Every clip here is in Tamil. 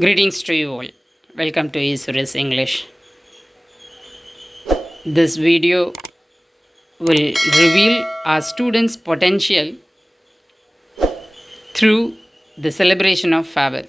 Greetings to you all. Welcome to Isuris English. This video will reveal our students' potential through the celebration of farewell.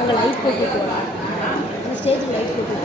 அங்கே லைட் போட்டு போகலாம் அந்த ஸ்டேஜில் லைட் போட்டு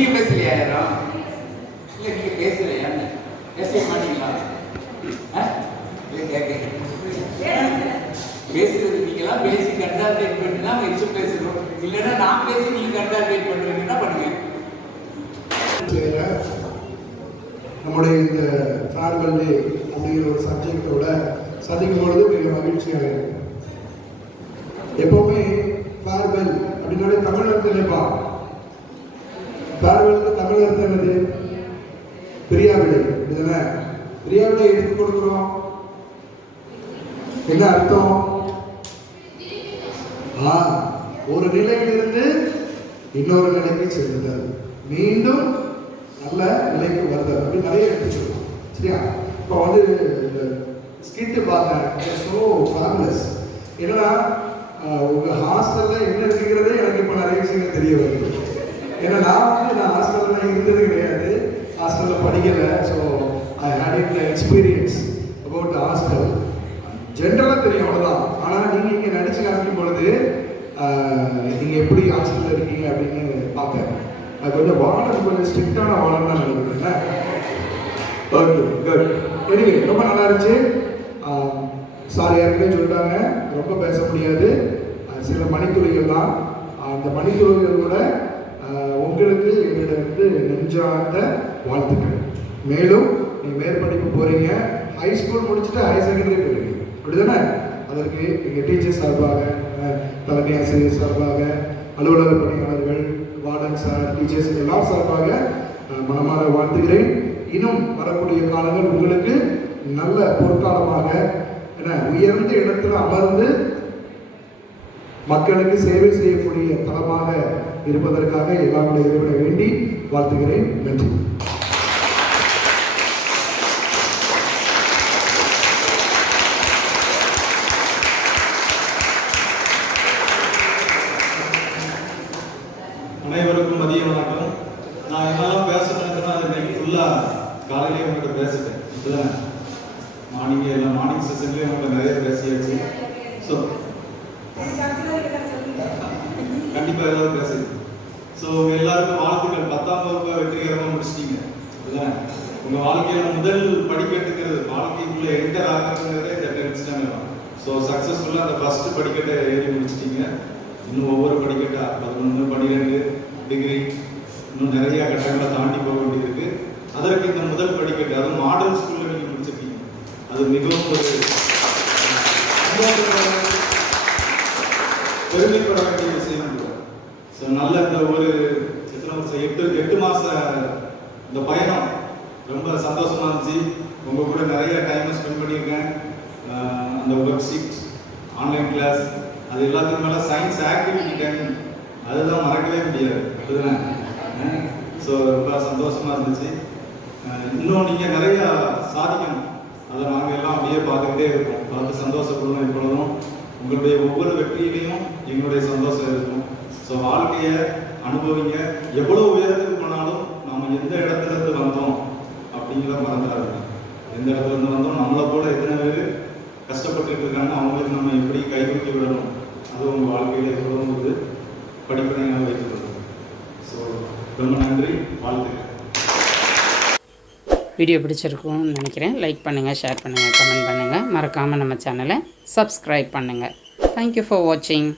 நீங்கள் பேசலையா யாரும்? இல்லை நீங்கள் பேசலையா? பேச மாட்டீங்களா? இல்லை கேட்க பேசுறது நீங்களாம் பேசி கன்சால்டேட் பண்ணினா வச்சு பேசணும். இல்லைன்னா நான் பேசி நீங்கள் கன்சால்டேட் பண்ணுறீங்கன்னா பண்ணுங்க. நம்முடைய இந்த ஃபேர்வெல் டே அப்படிங்கிற ஒரு சப்ஜெக்டோட சந்திக்கும் பொழுது மிக மகிழ்ச்சியாக இருக்கு. எப்பவுமே ஃபேர்வெல் அப்படின்னாலே தமிழ் அர்த்தம் இல்லைப்பா. ஃபேர்வெலுக்கு தமிழ் அர்த்தம் என்னது? பிரியாவிடை. இதுதானே பிரியாவிடை எடுத்து கொடுக்குறோம். என்ன அர்த்தம்? ஒரு நிலையிலிருந்து இன்னொரு நிலைக்கு செல்லுதல், மீண்டும் நல்ல நிலைக்கு வருதல், அப்படி நிறைய எடுத்துக்கலாம். சரியா? இப்போ வந்து இந்த ஸ்கிட்டு பார்த்தேன், ஸோ ஃபேர்லெஸ். என்னன்னா உங்கள் ஹாஸ்டலில் என்ன இருக்குங்கிறதே எனக்கு இப்போ நிறைய விஷயங்கள் தெரிய வருது. ஏன்னா நான் ஹாஸ்டலில் இருந்தது கிடையாது, ஹாஸ்டலில் படிக்கலை. So I had it experience about the hostel. ஜென்ரலாக தெரியும் அவ்வளோதான். ஆனால் நீங்கள் இங்கே நடிச்சு காமிக்கும் பொழுது நீங்கள் எப்படி ஹாஸ்டலில் இருக்கீங்க அப்படின்னு பார்ப்பேன். அது கொஞ்சம் வார்டன் கொஞ்சம் ஸ்ட்ரிக்டான வார்டன் தான் நினைக்கிறேன். Okay, good. எனிவே ரொம்ப நல்லா இருந்துச்சு. சார் ஏற்கனவே சொல்லிட்டாங்க, ரொம்ப பேச முடியாது, சில மணித்துளிகள் தான். அந்த மணித்துளிகள் கூட உங்களுக்கு எங்களிடமிருந்து நெஞ்சார்ந்த வாழ்த்துக்கள். மேலும் நீங்கள் மேற்படிப்பு போகிறீங்க, ஹை ஸ்கூல் முடிச்சுட்டு ஹையர் செகண்டரி போகிறீங்க, அப்படிதானே? அதற்கு எங்கள் டீச்சர்ஸ் சார்பாக, தலைமை ஆசிரியர் சார்பாக, அலுவலக பணியாளர்கள், வார்டன் சார், டீச்சர்ஸ் எல்லாம் சார்பாக மனமாற வாழ்த்துகிறேன். இன்னும் வரக்கூடிய காலங்கள் உங்களுக்கு நல்ல பொற்காலமாக, உயர்ந்த இடத்துல அமர்ந்து மக்களுக்கு சேவை செய்யக்கூடிய தளமாக இருப்பதற்காக எல்லாருடைய இறைவனை வேண்டி வாழ்த்துகிறேன். நன்றி. அனைவருக்கும் மதிய வணக்கம். நான் என்னெல்லாம் பேசணும்னா அது இன்னைக்கு ஃபுல்லாக காலையிலேயே உங்கள்கிட்ட பேசிட்டேன். இப்போதான் மார்னிங் செஷன்லேயே உங்கள்கிட்ட நிறைய பேசியாச்சு. ஸோ கண்டிப்பாக ஏதாவது பேசுது. ஸோ எல்லாருக்கும் வாழ்த்துக்கள். 10ஆம் வகுப்பை வெற்றிகரமாக முடிச்சிட்டீங்க. இதுதான் உங்கள் வாழ்க்கையில் முதல் படிக்கட்டுங்கிறது, வாழ்க்கைக்குள்ளே என்டர் ஆகிறதுங்கிறதே இந்த 10th ஸ்டாண்டர்ட் தான். ஸோ சக்ஸஸ்ஃபுல்லாக அந்த ஃபஸ்ட்டு படிக்கட்டை ஏறி முடிச்சிட்டீங்க. இன்னும் ஒவ்வொரு படிக்கட்டா 11, 12 டிகிரி இன்னும் நிறைய கட்டங்களை தாண்டி போக வேண்டியிருக்கு. அதற்கு இந்த முதல் படிக்கட்டு, அதுவும் மாடல் ஸ்கூலில் நீங்கள் முடிச்சிருக்கீங்க, அது மிகவும் ஒரு பெருமைப்பட வேண்டிய விஷயம் கூட. ஸோ நல்ல இந்த ஒரு 8 மாத இந்த பயணம் ரொம்ப சந்தோஷமா இருந்துச்சு. உங்கள் கூட நிறைய டைமை ஸ்பெண்ட் பண்ணியிருக்கேன். அந்த ஒர்க் ஷீட், ஆன்லைன் கிளாஸ், அது எல்லாத்துக்கும் மேலே சயின்ஸ் ஆக்டிவிட்டி டைம், அதுதான் மறக்கவே முடியாது. அதுதான். ஸோ ரொம்ப சந்தோஷமாக இருந்துச்சு. இன்னும் நீங்கள் நிறையா சாதிக்கணும், அதை நாங்கள் எல்லாம் அப்படியே பார்த்துக்கிட்டே இருக்கோம். பார்த்து சந்தோஷப்படணும். எப்பொழுதும் உங்களுடைய ஒவ்வொரு வெற்றியிலையும் எங்களுடைய சந்தோஷம் இருக்கும். ஸோ வாழ்க்கையை அனுபவிங்க. எவ்வளோ உயரத்துக்கு போனாலும் நம்ம எந்த இடத்துல இருந்து வந்தோம் அப்படிங்கிறத மறந்துடாதுங்க. எந்த இடத்துல இருந்து வந்தோம், நம்மளை போல எத்தனை பேர் கஷ்டப்பட்டு இருக்காங்க, அவங்களுக்கு நம்ம எப்படி கைவிட்டு விடணும், அது உங்கள் வாழ்க்கையில் எப்பொழுதும் ஒரு படிப்பனையாக வைத்துக்கொள்ளும். ஸோ ரொம்ப நன்றி, வாழ்த்துக்கள். வீடியோ பிடிச்சிருக்கும்னு நினைக்கிறேன். லைக் பண்ணுங்கள், ஷேர் பண்ணுங்கள், கமெண்ட் பண்ணுங்கள். மறக்காமல் நம்ம சேனலை சப்ஸ்கிரைப் பண்ணுங்கள். தேங்க்யூ ஃபார் வாட்சிங்.